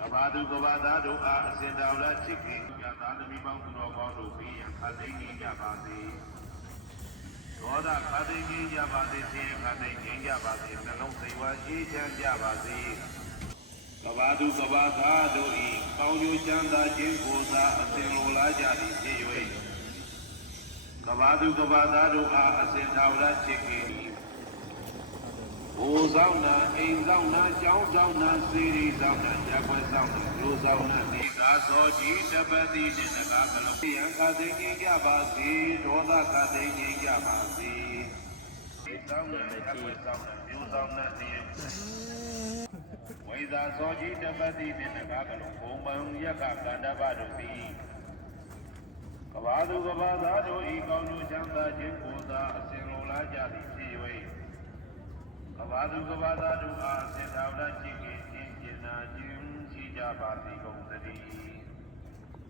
ကဘာသူကဘာသားတို့အားအစဉ်တော်လာချစ်ခင်ကြသာသမီပေါင်းသူတော်ကောင်းတို့ပြီးရန်ခသိငြိမ်းကြပါစေဒေါသခသိငြိမ်းကြပါစေဆင်းရဲခသိငြိမ်းကြပါစေနှလုံးစိတ်ဝါအေးချမ်းကြပါစေကဘာသူကဘာသားတို့ဤကောင်းကျိုးချမ်းသာခြင်းကိုသာအစဉ်လိုလားကြသည်ဖြစ်၍ကဘာသူကဘာသားတို့အားအစဉ်တော်လာချစ်ခင်ဘိုးဆောင်နာအိမ်ဆောင်နာကျောင်းဆောင်နာစေရီဆောင်နာရပ်ွက်ဆောင်နာလူဆောင်နာဒီကာသောကြီးတပတိနှင့်ငါကလုံးယံခသိငြိမ်းကြပါစေဒေါသခသိငြိမ်းကြပါစေဒီဆောင်နာရပ်ွက်ဆောင်နာလူဆောင်နာဒီဝိဇာသောကြီးတပတိနှင့်ငါကလုံးဘုံပံယက္ခကန္တပတို့သည်ကဘာသူကဘာသားတို့ဤကောင်းကျိုးချမ်းသာခြင်းကိုသာအစဉ်လိုလားကြသည်ဖြစ်၍ကဘာသူကဘာသားတို့အားစေတဝရရှိခြင်းကျင့်နာခြင်းရှိကြပါသည်ကုန်သတည်း